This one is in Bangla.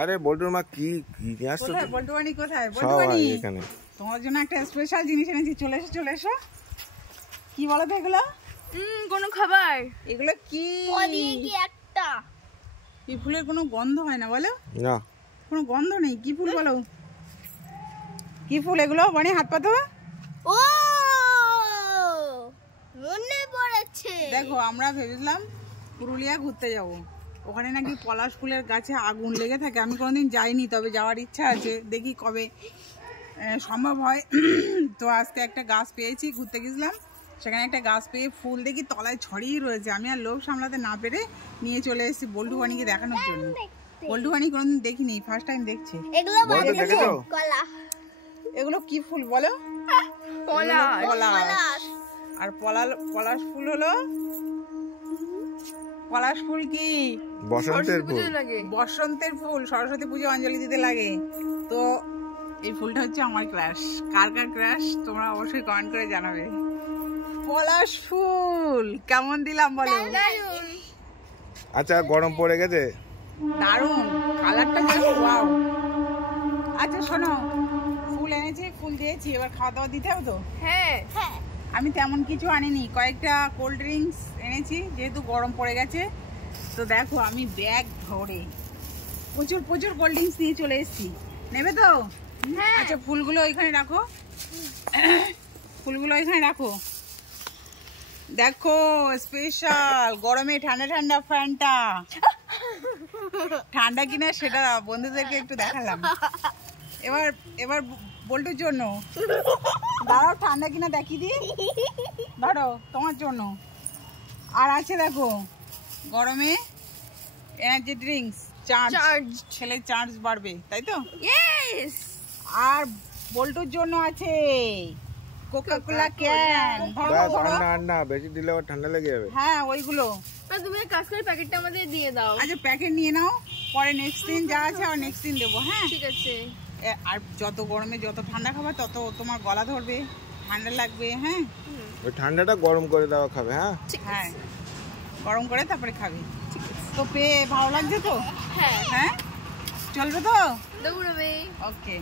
আরে বল্টুর মা কি কি নিয়ে আসছো? কোথায় বল্টুয়ানি? কোথায় বল্টুয়ানি? এখানে তোমার জন্য একটা স্পেশাল জিনিস এনেছি। চলে এসো চলে এসো। কি বলো তো এগুলো? কোনো খাবার? এগুলো কি? কি একটা এই ফুলের কোনো গন্ধ হয় না বলো? না, কোনো গন্ধ নেই। কি ফুল বলো? কি ফুল এগুলো? বানি হাত পাতো। ও মনে পড়েছে। দেখো আমরা ভেবেছিলাম পুরুলিয়া ঘুরতে যাব, ওখানে নাকি পলাশ ফুলের গাছে আগুন লেগে থাকে। আমি কোনোদিন যাইনি, তবে যাওয়ার ইচ্ছা আছে, দেখি কবে সম্ভব হয়। তো আজকে একটা গাছ পেয়েছি, ঘুরতে গেছিলাম, সেখানে একটা গাছ পেয়ে ফুল দেখি তলায় ছড়িয়ে রয়েছে। আমি আর লোভ সামলাতে না পেরে নিয়ে চলে এসেছি বল্টুবানিকে দেখানোর জন্য। বল্টুবানি কোনোদিন দেখিনি, ফার্স্ট টাইম দেখছে। এগুলো কলা। এগুলো কি ফুল বলো? পলাশ। আর পলাশ ফুল হলো, পলাশ ফুল কি বসন্তের ফুল। বসন্তের ফুল, সরস্বতী পুজো অঞ্জলি দিতে লাগে। তো এই ফুলটা হচ্ছে আমার ক্রাশ। কার কার ক্রাশ তোমরা অবশ্যই কমেন্ট করে জানাবে। পলাশ ফুল কেমন দিলাম বলো? আচ্ছা, গরম পড়ে গেছে? দারুন, কালারটা জানো, ওয়াও। আচ্ছা শোনো, ফুল এনেছি, ফুল দিয়েছি, এবার খাওয়া দাওয়া দিতে হবে তো। হ্যাঁ আমি তেমন কিছু আনিনি, কয়েকটা কোল্ড ড্রিঙ্কস এনেছি যেহেতু গরম পড়ে গেছে। তো দেখো আমি ব্যাগ ভরে প্রচুর প্রচুর কোল্ড ড্রিঙ্কস নিয়ে চলে এসেছি। নেবে তো? আচ্ছা ফুলগুলো ওইখানে রাখো, ফুলগুলো ওইখানে রাখো। দেখো স্পেশাল গরমে ঠান্ডা ঠান্ডা ফ্যানটা। ঠান্ডা কিনা সেটা বন্ধুদেরকে একটু দেখালাম। এবার এবার বল্টুর জন্য দাঁড়াও, ঠান্ডা কিনা দেখিয়ে দিই, ধরো তোমার জন্য। আর আছে দেখো গরমে এনার্জি ড্রিঙ্কস, চার্জ, ছেলে চার্জ বাড়বে, তাই তো? ইয়েস। আর বল্টুর জন্য আছে কোকা কোলা ক্যান। না, বেশি দিলে আবার ঠান্ডা লেগে যাবে। হ্যাঁ ওইগুলো। তুমি কাজ করে প্যাকেটটা আমাদের দিয়ে দাও। আচ্ছা প্যাকেট নিয়ে নাও, পরে নেক্সট দিন যা আছে আর নেক্সট দিন দেবো। হ্যাঁ ঠিক আছে। আর যত গরমে যত ঠান্ডা খাবে তত তোমার গলা ধরবে, ঠান্ডা লাগবে। হ্যাঁ ওই ঠান্ডাটা গরম করে দেওয়া খাবে। হ্যাঁ হ্যাঁ, গরম করে তারপরে খাবে। তো পেয়ে ভালো লাগছে তো? হ্যাঁ হ্যাঁ চলবে তো? দৌড়াবে। ওকে।